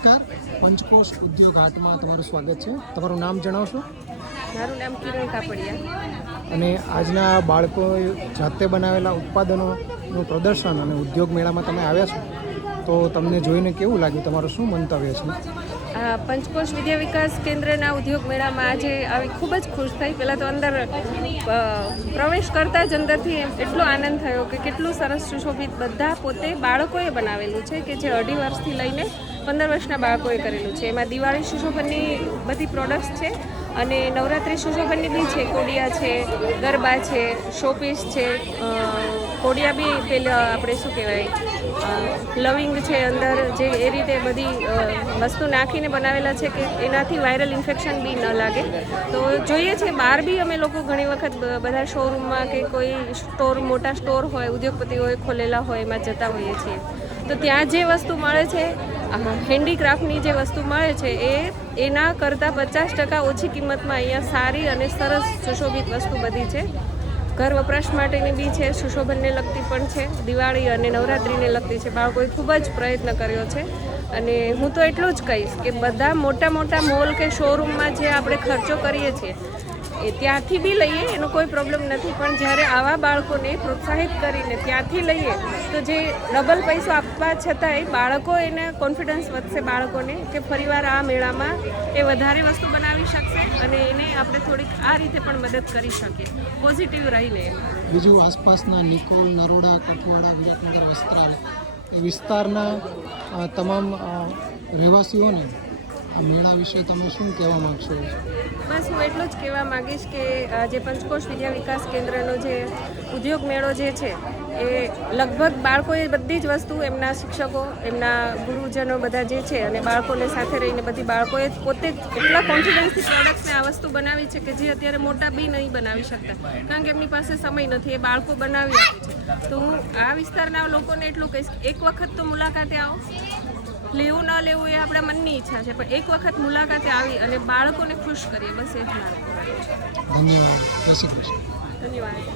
નમસ્કાર. પંચકોશ ઉદ્યોગ હાટમાં તમારું સ્વાગત છે. તમારું નામ જણાવશો? મારું નામ કિરણ કાપડિયા. અને આજના બાળકો જાતે બનાવેલા ઉત્પાદનોનું પ્રદર્શન અને ઉદ્યોગ મેળામાં તમે આવ્યા છો. તો તમને જોઈને કેવું લાગ્યું? તમારું શું મંતવ્ય છે? પંચકોશ વિદ્યા વિકાસ કેન્દ્રના ઉદ્યોગ મેળામાં આજે આવી ખૂબ જ ખુશ થઈ. પહેલાં તો અંદર પ્રવેશ કરતાં જ અંદરથી એટલો આનંદ થયો કે કેટલું સરસ સુશોભિત બધા પોતે બાળકોએ બનાવેલું છે કે જે અઢી વર્ષથી લઈને પંદર વર્ષના બાળકોએ કરેલું છે. એમાં દિવાળી સુશોભનની બધી પ્રોડક્ટ્સ છે અને નવરાત્રિ સુશોભનની બી છે. કોડિયા છે, ગરબા છે શોપીસ છે. કોડિયા બી પેલા આપણે શું કહેવાય? લવિંગ છે અંદર જે એ રીતે બધી વસ્તુ નાખીને બનાવેલા છે કે એનાથી વાયરલ ઇન્ફેક્શન બી ન લાગે. તો જોઈએ છે, બહાર બી અમે લોકો ઘણી વખત બધા શોરૂમમાં કે કોઈ સ્ટોર મોટા સ્ટોર હોય ઉદ્યોગપતિઓએ ખોલેલા હોય, એમાં જતા હોઈએ છીએ. તો ત્યાં જે વસ્તુ મળે છે હેન્ડીક્રાફ્ટની જે વસ્તુ મળે છે એ, એના કરતાં પચાસ ટકા ઓછી કિંમતમાં અહીંયા સારી અને સરસ સુશોભિત વસ્તુ બધી છે. ઘર વપરાશ માટેની બી છે, સુશોભનને લગતી પણ છે, દિવાળી અને નવરાત્રિને લગતી છે. બાળકોએ ખૂબ જ પ્રયત્ન કર્યો છે. અને હું તો એટલું જ કહીશ કે બધા મોટા મોટા મોલ કે શોરૂમમાં જે આપણે ખર્ચો કરીએ છીએ એ ત્યાંથી બી લઈએ, એનો કોઈ પ્રોબ્લેમ નથી. પણ જ્યારે આવા બાળકોને પ્રોત્સાહિત કરીને ત્યાંથી લઈએ, તો જે ડબલ પૈસો આપવા છતાંય બાળકો એને કોન્ફિડન્સ વધશે બાળકોને કે ફરીવાર આ મેળામાં એ વધારે વસ્તુ બનાવી શકશે અને એને આપણે થોડીક આ રીતે પણ મદદ કરી શકીએ. પોઝિટિવ રહીને બીજું આસપાસના નિકોલ, નરોડા, કઠવાડા વિવેકનગર વસ્ત્રાલય વિસ્તારના તમામ રહેવાસીઓને આ મેળા વિશે તમે શું કહેવા માગશો? બસ હું એટલું જ કહેવા માંગીશ કે જે પંચકોશ વિદ્યા વિકાસ કેન્દ્રનો જે ઉદ્યોગ મેળો જે છે, એ લગભગ બાળકોએ બધી જ વસ્તુ એમના શિક્ષકો, એમના ગુરુજનો બધા જે છે અને બાળકોને સાથે રહીને બધી બાળકોએ પોતે જ એટલા કોન્ફિડન્સથી પ્રોડક્ટ્સને આ વસ્તુ બનાવી છે કે જે અત્યારે મોટા બી નહીં બનાવી શકતા. કારણ કે એમની પાસે સમય નથી, એ બાળકો બનાવી આપે છે. તો હું આ વિસ્તારના લોકોને એટલું કહીશ, એક વખત તો મુલાકાતે આવો. લેવું ન લેવું એ આપણા મનની ઈચ્છા છે પણ એક વખત મુલાકાતે આવી અને બાળકોને ખુશ કરીએ બસ એ જ મારું ધન્યવાદ.